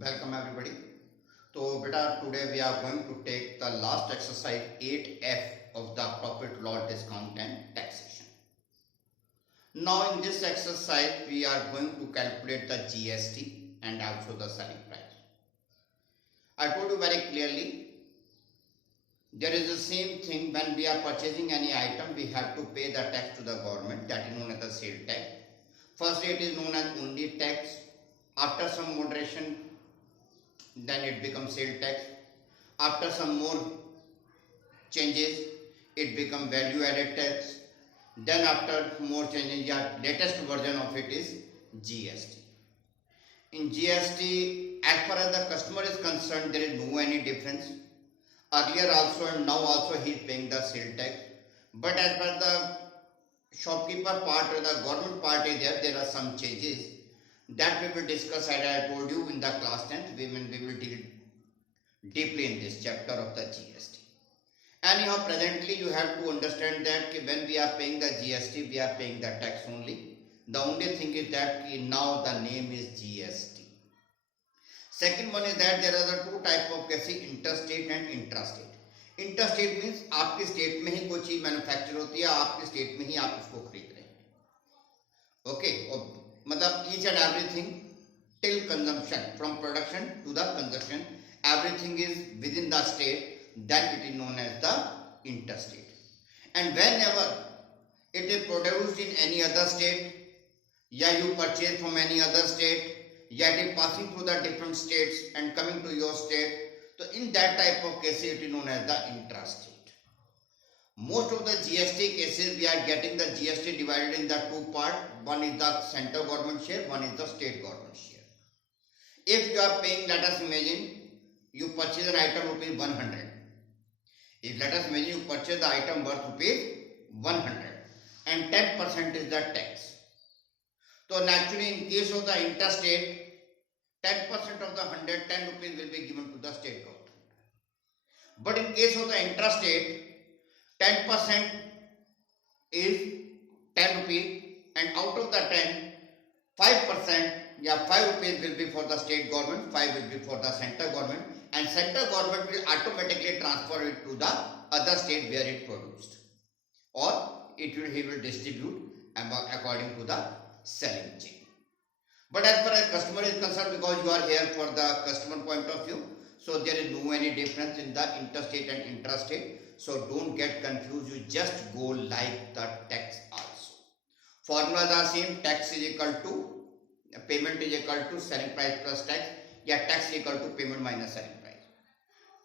Welcome everybody. So beta today we are going to take the last exercise 8F of the profit loss discount and taxation. Now in this exercise we are going to calculate the GST and also the selling price. I told you very clearly there is the same thing when we are purchasing any item we have to pay the tax to the government, that is known as the sale tax. Firstly it is known as only tax. After some moderation then it becomes sale tax. After some more changes it becomes value added tax. Then after more changes, latest version of it is GST. In GST, as far as the customer is concerned, there is no any difference. Earlier also and now also he is paying the sale tax. But as far as the shopkeeper part or the government part is there are some changes that we will discuss, as I told you in the class 10th. We will deal deeply in this chapter of the GST. Anyhow, presently you have to understand that when we are paying the GST, we are paying the tax only. The only thing is that now the name is GST. Second one is that there are the two type of cases, interstate and intrastate. Interstate means आपके state में ही कोई चीज manufacture होती है, आपके state में ही आप उसको खरीद रहे हैं. ओके, मतलब each and everything till consumption, from production to the consumption, everything is within the state. Then it is known as the interstate. And whenever it is produced in any other state, या you purchase from any other state, या it is passing through the different states and coming to your state, so in that type of cases it is known as the intrastate. Most of the GST cases we are getting the GST divided in the two parts. One is the central government share, one is the state government share. If you are paying, let us imagine you purchase an item rupees 100. If let us imagine you purchase the item worth rupees 100 and 10% is the tax. So naturally in case of the interstate, 10% of the 100, 10 rupees will be given to the state government. But in case of the intrastate, 10% is 10 rupees and out of the 10, 5%, 5 rupees will be for the state government, 5 will be for the central government, and central government will automatically transfer it to the other state where it produced, or he will distribute according to the selling chain. But as far as customer is concerned, because you are here for the customer point of view, so there is no any difference in the interstate and intrastate. So don't get confused, you just go like the tax also. Formulas are same. Tax is equal to payment is equal to selling price plus tax, tax is equal to payment minus selling price.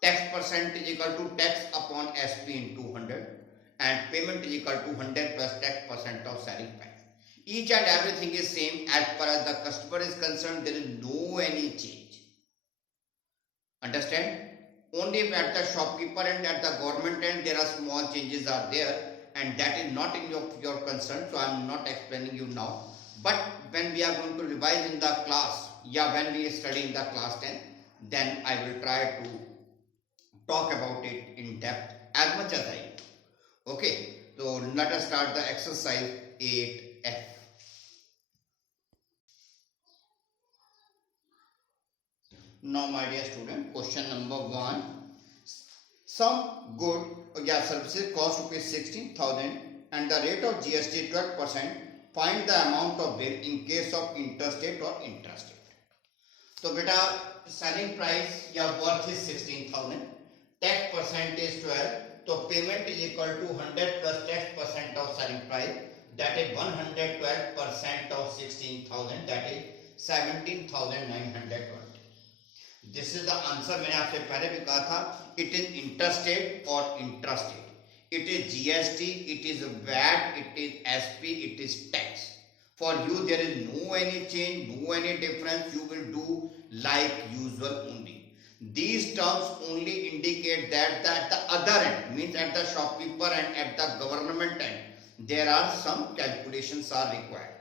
Tax percent is equal to tax upon SP into 100 and payment is equal to 100 plus tax percent of selling price. Each and everything is same. As far as the customer is concerned, there is no any change. Understand? Only if at the shopkeeper and at the government end there are small changes are there, and that is not in your concern, so I am not explaining you now. But when we are going to revise in the class, when we study in the class 10, then I will try to talk about it in depth as much as I know. Okay, so let us start the exercise 8F. Now my dear student, question number 1. Some good services cost rupees 16,000 and the rate of GST 12%. Find the amount of bill in case of interstate or intrastate. So beta, selling price worth is 16,000, tax percent is 12, so payment is equal to 100 plus tax percent of selling price, that is 112% of 16,000, that is 17,920. This is the answer. मैंने आपसे पहले भी कहा था, it is interstate or intrastate. It is GST, it is VAT, it is SP, it is tax. For you there is no any change, no any difference. You will do like usual only. These terms only indicate that at the other end, means at the shopkeeper and at the government end, there are some calculations are required.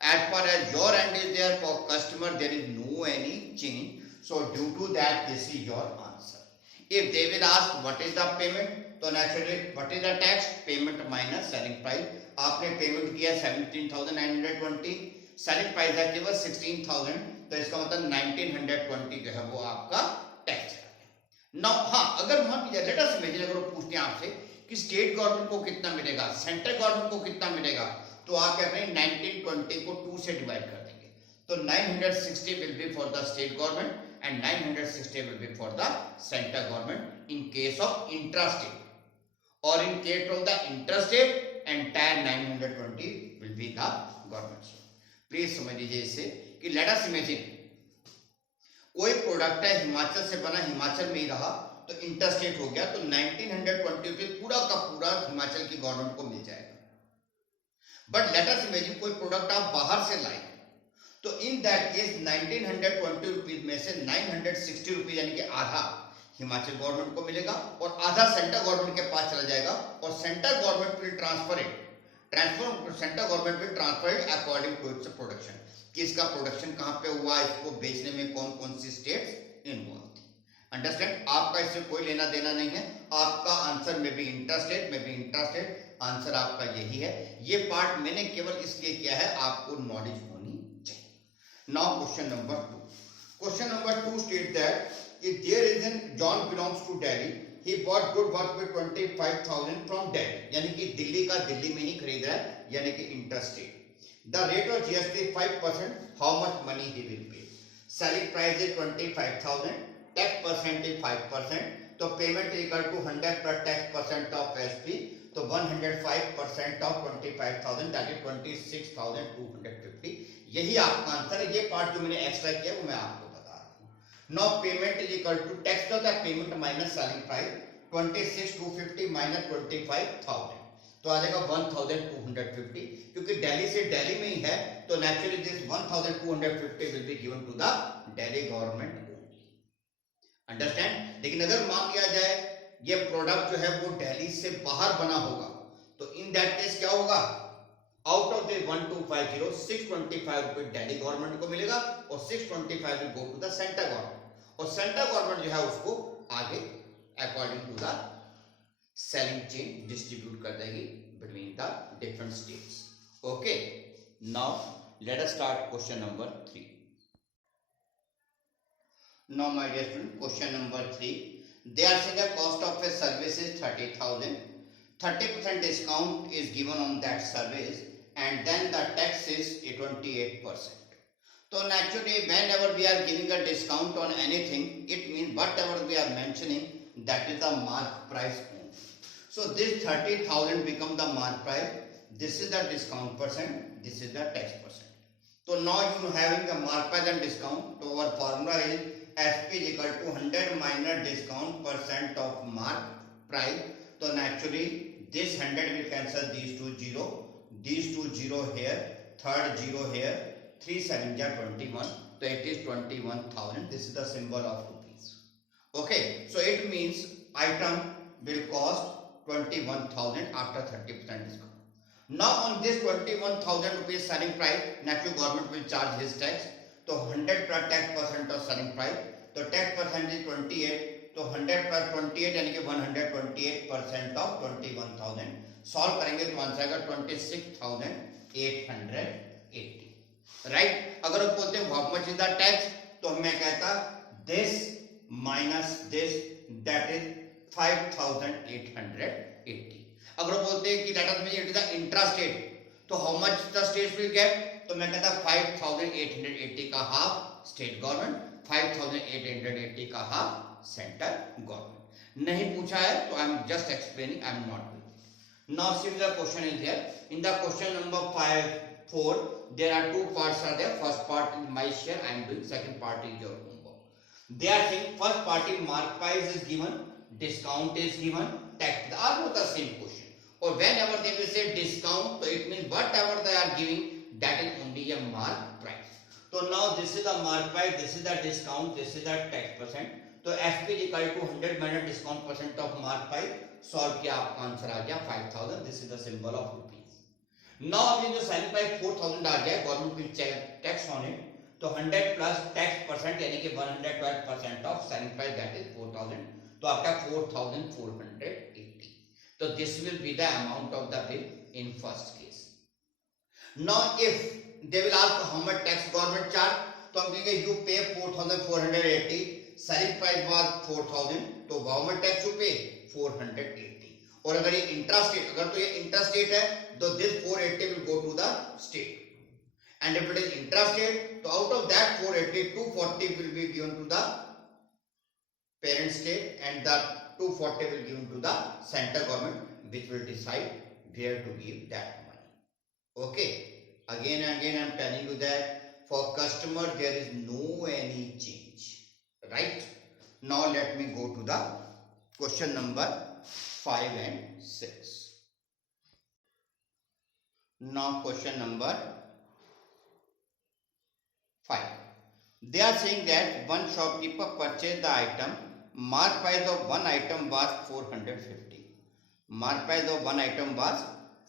As far as your end is there, for customer there is no any change. So due to that, this is your answer. If they will ask what is the payment, तो naturally what is the tax? Payment minus selling price. आपने payment किया 17,920, selling price है केवल 16,000, तो इसका मतलब 1920 जो है वो आपका टैक्स है। नाउ हाँ, अगर मान लीजिए लेट अस इमेजिन, अगर वो पूछते हैं आपसे कि स्टेट गवर्नमेंट को कितना मिलेगा, सेंट्रल गवर्नमेंट को कितना मिलेगा, तो आप क्या करें 1920 को 2 से डिवाइड कर देंगे, तो 960 will be for the state government and 960 will be for the central government in case of intrastate, और in case of the intrastate entire 920 will be the government. Please समझ लीजिए इससे कि लेट अस इमेजिन कोई product है हिमाचल से बना, हिमाचल में ही रहा, तो इंटरस्टेट हो गया, तो 1920 पे पूरा का पूरा हिमाचल की गवर्नमेंट को मिल जाएगा। बट लेट अस इमेजिन कोई प्रोडक्ट आप बाहर से लाए, तो इन दैट केस 1920 रुपीज में से 960 रुपीज यानी कि आधा हिमाचल गवर्नमेंट को मिलेगा और आधा सेंट्रल गवर्नमेंट के पास चला जाएगा, और central government will transfer central government will transfer it according to its production, कि इसका प्रोडक्शन कहां पे हुआ, इसको बेचने में कौन कौन सी स्टेट्स इन्वॉल्व थी। अंडरस्टैंड? आपका इससे कोई लेना देना नहीं है, आपका आंसर में भी इंट्रास्टेट, में भी इंट्रास्टेट, आंसर आपका यही है। ये पार्ट मैंने केवल इसलिए किया है आपको नॉलेज होनी चाहिए। Now question number 2, question number 2 state that if there is an John belongs to Delhi, he bought good worth with 25,000 from Delhi, यानी कि दिल्ली का दिल्ली में ही खरीद रहा है, यानी कि interstate. The rate of GST 5%, how much money he will pay? Selling price is 25,000, tax percent is 5%, तो पेमेंट इक्वल टू 100 पर टैक्स परसेंट ऑफ एसपी, तो 105% ऑफ 25,000 दैट इज 26,250। यही आपका आंसर है। ये पार्ट जो मैंने एक्स्ट्रा किया वो मैं आपको Now payment is equal to tax का होता है payment minus selling price, 26,250 minus 25,000, तो आ जाएगा 1,250। क्योंकि दिल्ली से दिल्ली में ही है, तो naturally this 1,250 will be given to the Delhi government only. Understand? लेकिन अगर मान लिया जाए ये प्रोडक्ट जो है वो दिल्ली से बाहर बना होगा, तो इन दैट केस क्या होगा, आउट ऑफ द 1250 625 रुपए दिल्ली गवर्नमेंट को मिलेगा और 625 will go to the central government, और सेंट्रल गवर्नमेंट जो है उसको आगे according to the selling chain distribute कर देगी between the different states. Okay, now let us start question number 3। Now my dear student, question number 3, they are saying the cost of a service is 30,000, 30% discount is given on that service and then the tax is 28%. So naturally whenever we are giving a discount on anything, it means whatever we are mentioning, that is the mark price only. So this 30,000 become the mark price, this is the discount percent, this is the tax percent. So now you having the mark price and discount, so our formula is SP is equal to 100 minus discount percent of mark price. So naturally this 100 will cancel these two 0, these two 0 here, third 0 here, 3 7 ja 21, so it is 21,000. This is the symbol of rupees. Okay, so it means item will cost 21,000 after 30% discount. Now on this 21,000 rupees selling price, naturally government will charge his tax, so 100 per tax percent of selling price, so tax percent is 28, तो 100 plus 28 यानी कि 128% of 21,000, solve करेंगे तो answer आएगा 26,880, right. अगर आप बोलते हैं how much is the tax, तो मैं कहता this minus this that is 5,880। अगर आप बोलते हैं कि let us major it is the intrastate, तो how much the state will get, तो मैं कहता 5,880 का हाफ स्टेट गवर्नमेंट, 5,880 का हाफ सेंट्रल गवर्नमेंट। नहीं पूछा है तो I am just explaining, I am not doing. Now see the question is here in the question number 4 there are two parts are there, first part is my share I am doing, second part is your homework. They are saying first part is mark price is given, discount is given, tax are both the same question, और whenever they will say discount, तो it means whatever they are giving that is only a mark price. तो now this is the mark price, this is the discount, this is the tax percent, तो SP is equal to 100 minus discount percent of mark price, solve किया आपका answer आ गया 5,000, this is the symbol of rupees. Now अब ये जो selling price 4,000 आ गया, government will tax on it, तो 100 plus tax percent यानी कि 112% of selling price that is 4,000, तो आपका 4,480, तो this will be the amount of the bill in first case. Now if they will ask how much tax government charge, तो हम कहेंगे you पे 4480, सेलिंग प्राइस वाज 4000, तो हाउ मच टैक्स यू पे 480। और अगर ये इंट्रास्टेट, अगर तो ये इंट्रास्टेट है तो this 480 will go to the state, and if it is intrastate, so out of that 480, 240 will be given to the parent state and the 240 will given to the central government, which will decide where to give that money. Okay, again and again I am telling you that for customer there is no any change, right? Now let me go to the question number 5 and 6. Now question number 5. They are saying that one shopkeeper purchased the item. Mark price of one item was 450. Mark price of one item was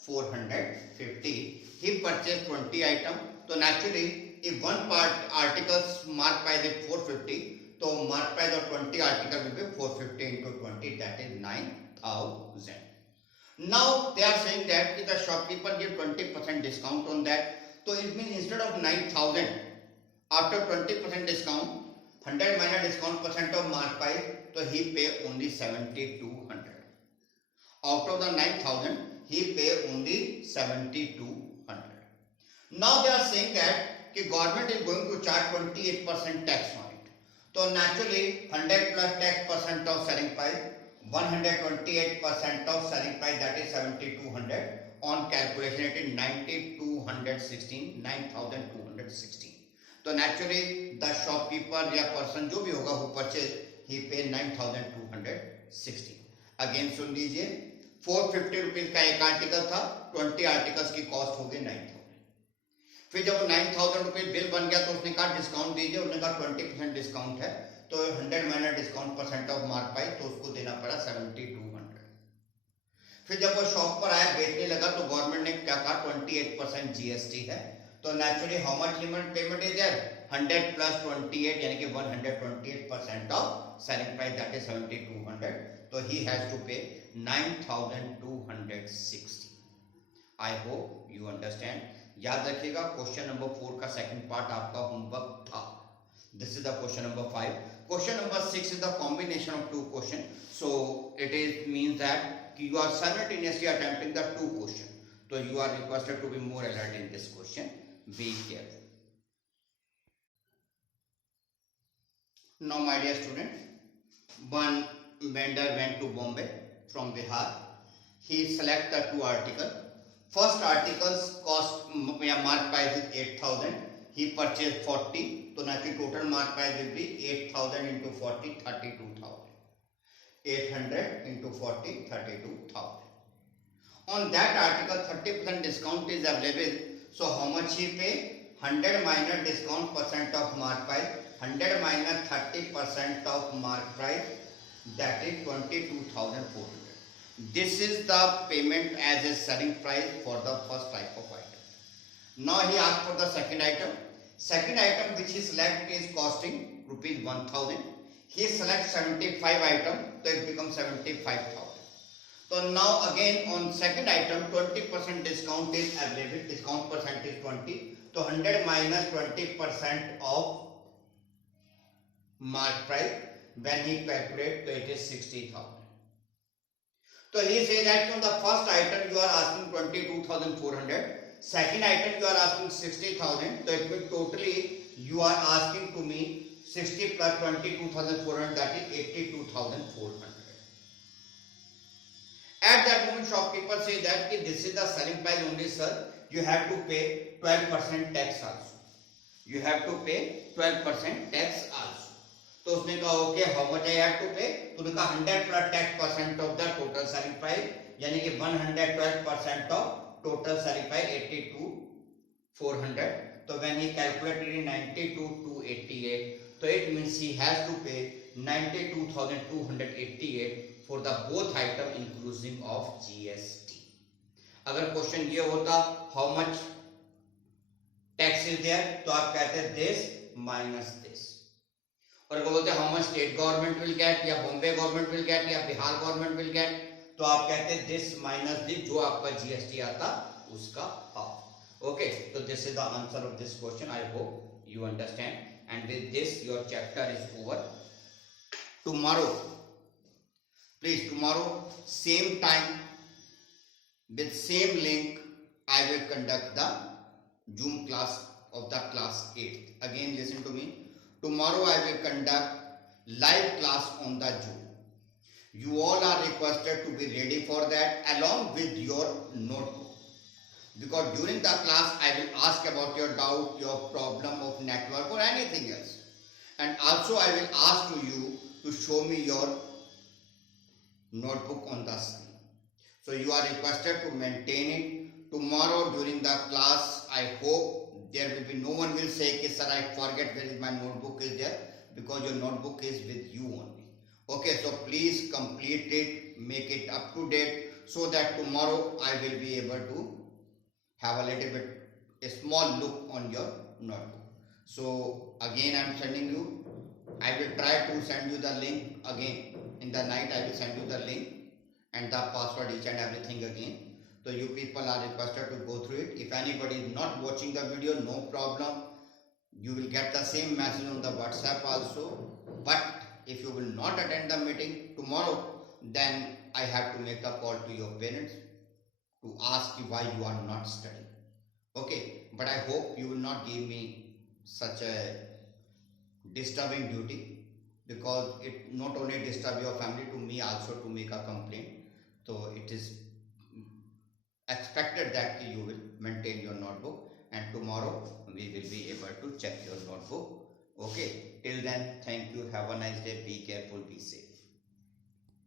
450. He purchased 20 items. So naturally, if one part article's mark price is 450, so mark price of 20 article will be 450 into 20, that is 9,000. Now they are saying that if the shopkeeper give 20% discount on that, so it means instead of 9,000, after 20% discount, 100 minus discount percent of mark price, so he pay only 7,200. Out of the 9,000, he pay only 7,200. Now they are saying that the government is going to charge 28% tax on it. So naturally, 100 plus tax percent of selling price, 128% of selling price, that is 7,200. On calculation, it is 9,216, 9,216. तो naturally the shopkeeper या person जो भी होगा, who purchase, ही पे 9,260। Again सुन लीजिए, 450 rupees का एक article था, 20 आर्टिकल्स की कॉस्ट हो गई 9,000। फिर जब 9,000 रुपीज बिल बन गया तो उसने कहा डिस्काउंट दीजिए, उन्होंने कहा 20% डिस्काउंट है, तो 100 minus discount percent of mark price, तो उसको देना पड़ा 7,200। फिर जब वो शॉप पर आया बेचने लगा तो गवर्नमेंट ने क्या कहा, 28% जीएसटी है, तो naturally how much limit payment is there, 100 plus 28 यानी कि 128% of selling price, that is 7,200, तो he has to pay 9,260। I hope you understand. याद रखिएगा क्वेश्चन नंबर 4 का सेकंड पार्ट आपका होमवर्क था। This is the question number 5। Question number 6 is the combination of two question, so it is means that you are simultaneously attempting the two question, so you are requested to be more alert in this question. Be careful. Now my dear students, one vendor went to Bombay from Bihar. He select the two articles. First article's cost mark price is 8,000. He purchased 40, so naturally total mark price will be 8,000 into 40, 32,000. 800 into 40, 32,000. On that article 30% discount is available, so how much he pay? 100 minus discount percent of mark price, 100 minus 30% of mark price, that is 22,400. This is the payment as a selling price for the first type of item. Now he asked for the second item. Second item which he select is costing rupees 1,000. He selects 75 item, so it becomes 75,000. So now again on second item 20% discount is available, discount percent is 20, so 100 minus 20% of mark price, when he calculate, so it is 60,000. So he say that on the first item you are asking 22,400, second item you are asking 60,000, so it means totally you are asking to me 60 plus 22,400, that is 82,400. At that moment shopkeeper say that this is the selling price only sir, you have to pay 12% tax also, you have to pay 12% tax also. तो उसने कहा okay how much I have to pay, तो उसने कहा 100 plus tax percent of the total selling price, यानी कि 112% of total selling price 82,400, तो when he calculated 92,288, तो it means he has to pay 92,288 for the both item inclusive of GST. अगर question ये होता how much tax is there, तो आप कहते this minus this, और अगर बोलते how much state government will get या बॉम्बे government will get या बिहार government will get, तो आप कहते this minus this, जो आपका GST आता उसका half. Okay, so this is the answer of this question. I hope you understand. And with this, your chapter is over. Tomorrow, please, tomorrow, same time, with same link, I will conduct the Zoom class of the class 8th. Again, listen to me. Tomorrow, I will conduct live class on the Zoom. You all are requested to be ready for that along with your notebook. Because during the class, I will ask about your doubt, your problem of network or anything else. And also I will ask to you to show me your notebook on the screen. So you are requested to maintain it. Tomorrow during the class, I hope there will be no one will say, sir, I forget where is my notebook is there, because your notebook is with you only. Okay, so please complete it, make it up to date, so that tomorrow I will be able to have a little bit a small look on your notebook. So again I am sending you, I will try to send you the link again in the night. I will send you the link and the password, each and everything again. So you people are requested to go through it. If anybody is not watching the video, no problem, you will get the same message on the WhatsApp also. But if you will not attend the meeting tomorrow, then I have to make a call to your parents to ask you why you are not studying. Okay, but I hope you will not give me such a disturbing duty, because it not only disturb your family, to me also to make a complaint. So it is expected that you will maintain your notebook, and tomorrow we will be able to check your notebook. Okay, till then, thank you, have a nice day, be careful, be safe.